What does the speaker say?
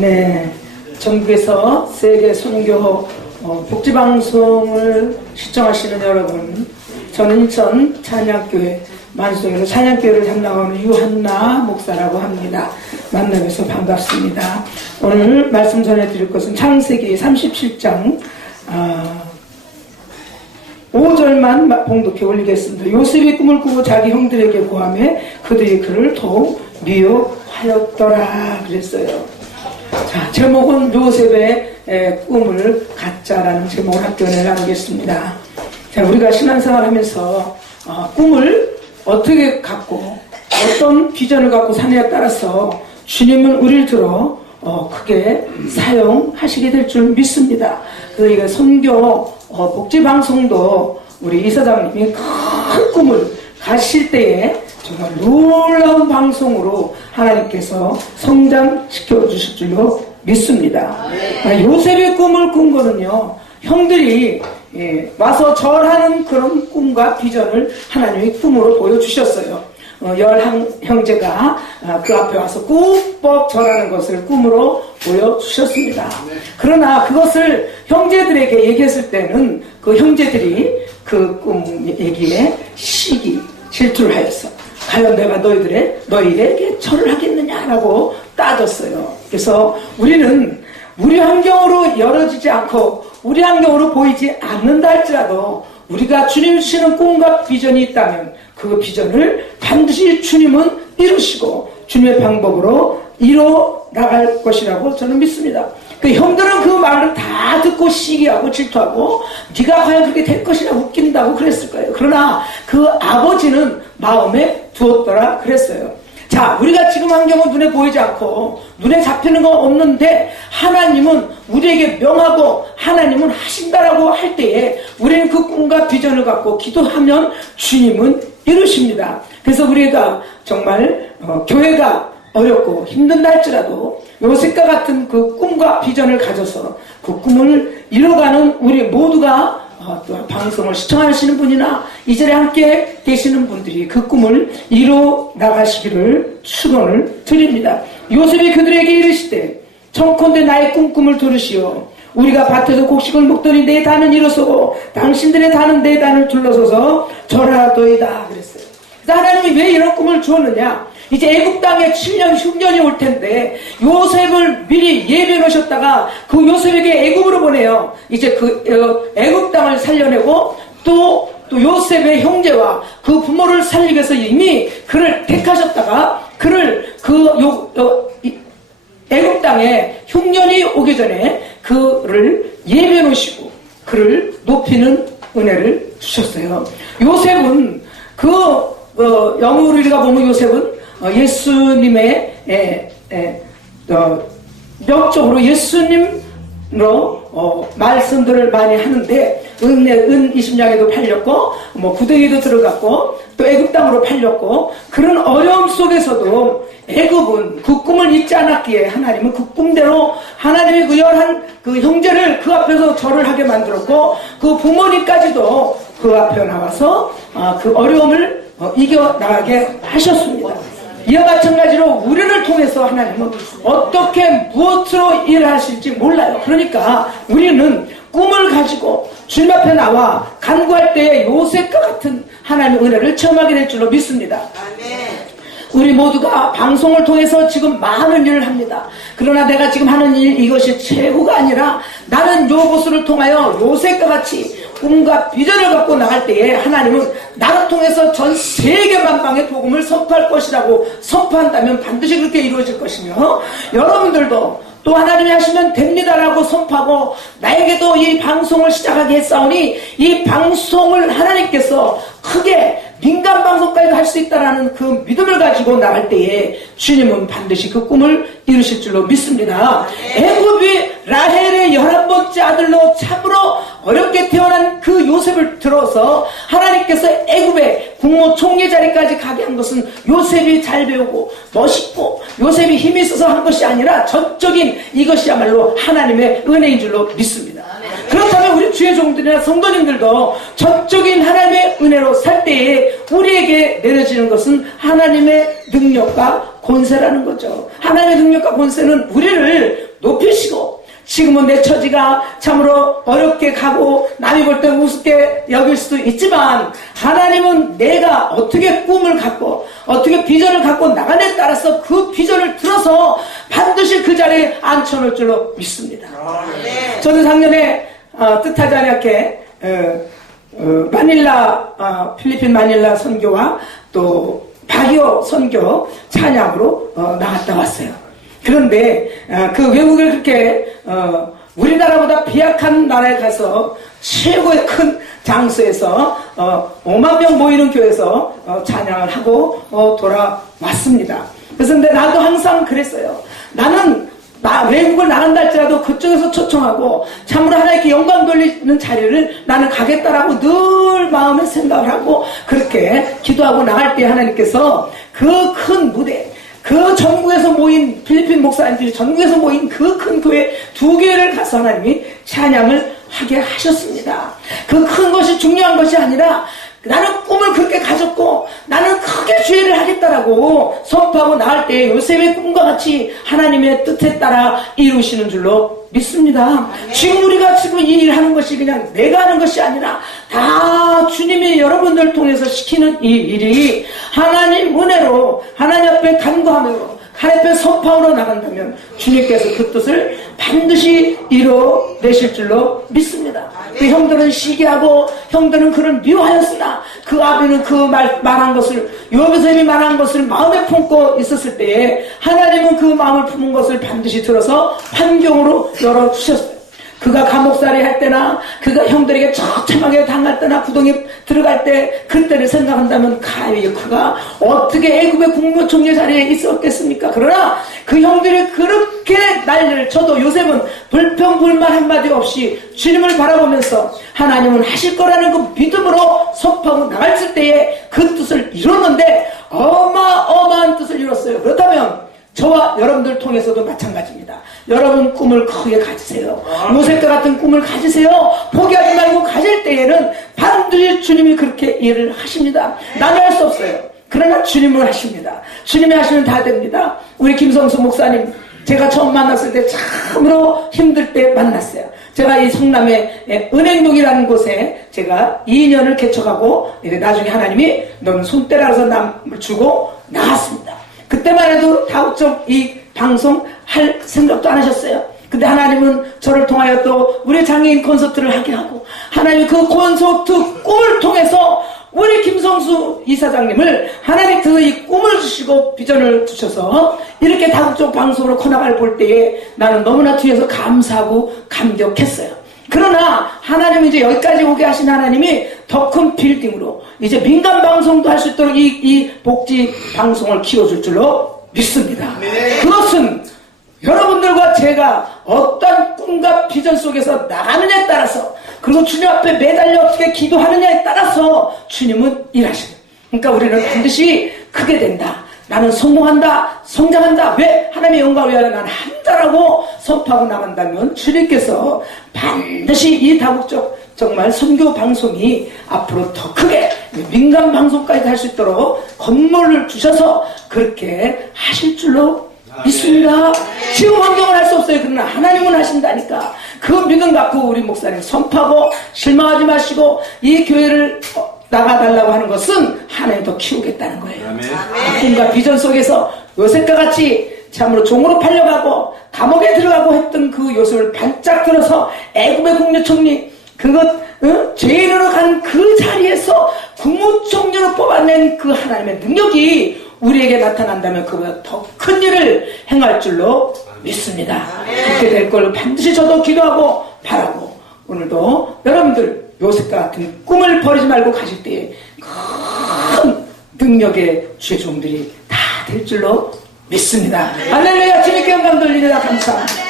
네, 전국에서 세계 선교 복지방송을 시청하시는 여러분, 저는 인천 찬양교회 만수에서 찬양교회를 담당하는 유한나 목사라고 합니다. 만나뵈서 반갑습니다. 오늘 말씀 전해드릴 것은 창세기 37장 5절만 봉독해 올리겠습니다. 요셉이 꿈을 꾸고 자기 형들에게 고하매 그들이 그를 더욱 미워하였더라 그랬어요. 자, 제목은 요셉의 꿈을 갖자라는 제목을 함께 나누겠습니다. 자, 우리가 신앙생활 하면서 꿈을 어떻게 갖고 어떤 비전을 갖고 사느냐에 따라서 주님은 우리를 들어 크게 사용하시게 될 줄 믿습니다. 그래서 이거 선교 복지방송도 우리 이사장님이 큰 꿈을 가실 때에 정말 놀라운 방송으로 하나님께서 성장시켜 주실 줄로 믿습니다. 요셉의 꿈을 꾼 거는요, 형들이 와서 절하는 그런 꿈과 비전을 하나님이 꿈으로 보여주셨어요. 11형제가 그 앞에 와서 꾹뻑 절하는 것을 꿈으로 보여주셨습니다. 그러나 그것을 형제들에게 얘기했을 때는 그 형제들이 그 꿈 얘기에 시기, 질투를 하였어. 과연 내가 너희에게 절을 하겠느냐라고 따졌어요. 그래서 우리는 우리 환경으로 열어지지 않고 우리 환경으로 보이지 않는다 할지라도 우리가 주님 주시는 꿈과 비전이 있다면 그 비전을 반드시 주님은 이루시고 주님의 방법으로 이뤄 나갈 것이라고 저는 믿습니다. 그 형들은 그 말을 다 듣고 시기하고 질투하고 네가 과연 그렇게 될 것이라 웃긴다고 그랬을 거예요. 그러나 그 아버지는 마음에 두었더라 그랬어요. 자, 우리가 지금 환경은 눈에 보이지 않고 눈에 잡히는 거 없는데 하나님은 우리에게 명하고 하나님은 하신다라고 할 때에 우리는 그 꿈과 비전을 갖고 기도하면 주님은 이루십니다. 그래서 우리가 정말 교회가 어렵고 힘든다 할지라도 요셉과 같은 그 꿈과 비전을 가져서 그 꿈을 이뤄가는 우리 모두가 또 방송을 시청하시는 분이나 이 자리에 함께 계시는 분들이 그 꿈을 이뤄 나가시기를 축원을 드립니다. 요셉이 그들에게 이르시되 청컨대 나의 꿈을 들으시오. 우리가 밭에서 곡식을 먹더니 내 단은 일어서고 당신들의 단은 내 단을 둘러서서 절하도이다 그랬어요. 그래서 하나님이 왜 이런 꿈을 주었느냐? 이제 애굽 땅에 7년 흉년이 올 텐데 요셉을 미리 예비해 놓으셨다가 그 요셉에게 애굽으로 보내요. 이제 그 애굽 땅을 살려내고 또 요셉의 형제와 그 부모를 살리기 위해서 이미 그를 택하셨다가 그를 애굽 땅에 흉년이 오기 전에 그를 예비해 놓으시고 그를 높이는 은혜를 주셨어요. 요셉은 영어로 우리가 보면 요셉은 예수님의 역적으로 예수님으로 말씀들을 많이 하는데 은 20냥에도 팔렸고 구덩이도 들어갔고 또 애굽 땅으로 팔렸고 그런 어려움 속에서도 애굽은 그 꿈을 잊지 않았기에 하나님은 그 꿈대로 하나님의 그 11그 형제를 그 앞에서 절을 하게 만들었고 그 부모님까지도 그 앞에 나와서 그 어려움을 이겨나가게 하셨습니다. 이와 마찬가지로 우리를 통해서 하나님은 어떻게 무엇으로 일하실지 몰라요. 그러니까 우리는 꿈을 가지고 주님 앞에 나와 간구할 때에 요셉과 같은 하나님의 은혜를 체험하게 될 줄로 믿습니다. 아멘. 우리 모두가 방송을 통해서 지금 많은 일을 합니다. 그러나 내가 지금 하는 일 이것이 최고가 아니라 나는 요것을 통하여 요셉과 같이 꿈과 비전을 갖고 나갈 때에 하나님은 나를 통해서 전 세계 만방의 복음을 선포할 것이라고 선포한다면 반드시 그렇게 이루어질 것이며 여러분들도 또 하나님이 하시면 됩니다라고 선포하고 나에게도 이 방송을 시작하게 했사오니 이 방송을 하나님께서 크게 민간 방송까지도 할 수 있다라는 그 믿음을 가지고 나갈 때에 주님은 반드시 그 꿈을 이루실 줄로 믿습니다. 애굽이 라헬의 11번째 아들로 참으로 어렵게 태어난 그 요셉을 들어서 하나님께서 애굽의 국무총리 자리까지 가게 한 것은 요셉이 잘 배우고 멋있고 요셉이 힘이 있어서 한 것이 아니라 전적인 이것이야말로 하나님의 은혜인 줄로 믿습니다. 그렇다면 우리 주의 종들이나 성도님들도 전적인 하나님의 은혜로 살 때에 우리에게 내려지는 것은 하나님의 능력과 권세라는 거죠. 하나님의 능력과 권세는 우리를 높이시고 지금은 내 처지가 참으로 어렵게 가고 남이 볼 때 우습게 여길 수도 있지만 하나님은 내가 어떻게 꿈을 갖고 어떻게 비전을 갖고 나가냐에 따라서 그 비전을 들어서 반드시 그 자리에 앉혀놓을 줄로 믿습니다. 저는 작년에 뜻하지 않게 마닐라 필리핀 마닐라 선교와 또 바기오 선교 찬양으로 나갔다 왔어요. 그런데 그 외국을 그렇게 우리나라보다 비약한 나라에 가서 최고의 큰 장소에서 5만 명 모이는 교회에서 찬양을 하고 돌아왔습니다. 그래서 근데 나도 항상 그랬어요. 나는 외국을 나간다 할지라도 그쪽에서 초청하고 참으로 하나님께 영광 돌리는 자리를 나는 가겠다라고 늘 마음에 생각을 하고 그렇게 기도하고 나갈 때 하나님께서 그 큰 무대, 그 전국에서 모인 필리핀 목사님들이 전국에서 모인 그 큰 교회 2개를 가서 하나님이 찬양을 하게 하셨습니다. 그 큰 것이 중요한 것이 아니라 나는 꿈을 그렇게 가졌고 나는 크게 주의를 하겠다라고 선포하고 나갈 때 요셉의 꿈과 같이 하나님의 뜻에 따라 이루시는 줄로 믿습니다. 지금 우리가 지금 이 일을 하는 것이 그냥 내가 하는 것이 아니라 다 주님이 여러분들 통해서 시키는 이 일이 하나님 은혜로 하나님 앞에 간구함으로 하나님 앞에 선포하러 나간다면 주님께서 그 뜻을 반드시 이뤄내실 줄로 믿습니다. 그 형들은 시기하고 형들은 그를 미워하였으나 그 아비는 그 말한 것을 요셉이 말한 것을 마음에 품고 있었을 때에 하나님은 그 마음을 품은 것을 반드시 들어서 환경으로 열어주셨어요. 그가 감옥살이 할 때나 그가 형들에게 처참하게 당할 때나 구덩이에 들어갈 때 그때를 생각한다면 그가 어떻게 애굽의 국무총리 자리에 있었겠습니까? 그러나 그 형들이 그렇게 난리를 쳐도 요셉은 불평불만 한마디 없이 주님을 바라보면서 하나님은 하실 거라는 그 믿음으로 선포하고 나갔을 때에 그 뜻을 이뤘는데 어마어마한 뜻을 이뤘어요. 그렇다면 저와 여러분들 통해서도 마찬가지입니다. 여러분 꿈을 크게 가지세요. 모세과 같은 꿈을 가지세요. 포기하지 말고 가질 때에는 반드시 주님이 그렇게 일을 하십니다. 나는 할 수 없어요. 그러나 주님은 하십니다. 주님이 하시면 다 됩니다. 우리 김성수 목사님 제가 처음 만났을 때 참으로 힘들 때 만났어요. 제가 이 성남의 은행동이라는 곳에 제가 2년을 개척하고 나중에 하나님이 너는 손대라 해서 남을 주고 나갔습니다. 그때만 해도 다국적 이 방송 할 생각도 안 하셨어요. 근데 하나님은 저를 통하여 또 우리 장애인 콘서트를 하게 하고 하나님이 그 콘서트 꿈을 통해서 우리 김성수 이사장님을 하나님 그 이 꿈을 주시고 비전을 주셔서 이렇게 다국적 방송으로 커나갈 볼 때에 나는 너무나 뒤에서 감사하고 감격했어요. 그러나 하나님이 이제 여기까지 오게 하신 하나님이 더 큰 빌딩으로 이제 민간 방송도 할 수 있도록 이 복지 방송을 키워줄 줄로 믿습니다. 네. 그것은 여러분들과 제가 어떤 꿈과 비전 속에서 나가느냐에 따라서 그리고 주님 앞에 매달려 어떻게 기도하느냐에 따라서 주님은 일하십니다. 그러니까 우리는 반드시 크게 된다. 나는 성공한다, 성장한다. 왜? 하나님의 영광을 위하여 나는 한다라고 선포하고 나간다면 주님께서 반드시 이 다국적 정말 선교 방송이 앞으로 더 크게 민간 방송까지 할 수 있도록 건물을 주셔서 그렇게 하실 줄로 믿습니다. 지금 환경은 할 수 없어요. 그러나 하나님은 하신다니까 그 믿음 갖고 우리 목사님 선포하고 실망하지 마시고 이 교회를 나가달라고 하는 것은 하나님 더 키우겠다는 거예요. 꿈과 비전 속에서 요셉과 같이 참으로 종으로 팔려가고 감옥에 들어가고 했던 그 요셉을 반짝 들어서 애굽의 국무총리 죄인으로 간 그 자리에서 국무총리로 뽑아낸 그 하나님의 능력이 우리에게 나타난다면 그보다 더 큰 일을 행할 줄로 믿습니다. 그렇게 될 걸로 반드시 저도 기도하고 바라고 오늘도 여러분들 요셉과 같은 꿈을 버리지 말고 가실 때에 큰 능력의 주의 종들이 다 될 줄로 믿습니다. 할렐루야. 주님께 영광 돌리리라. 감사합니다.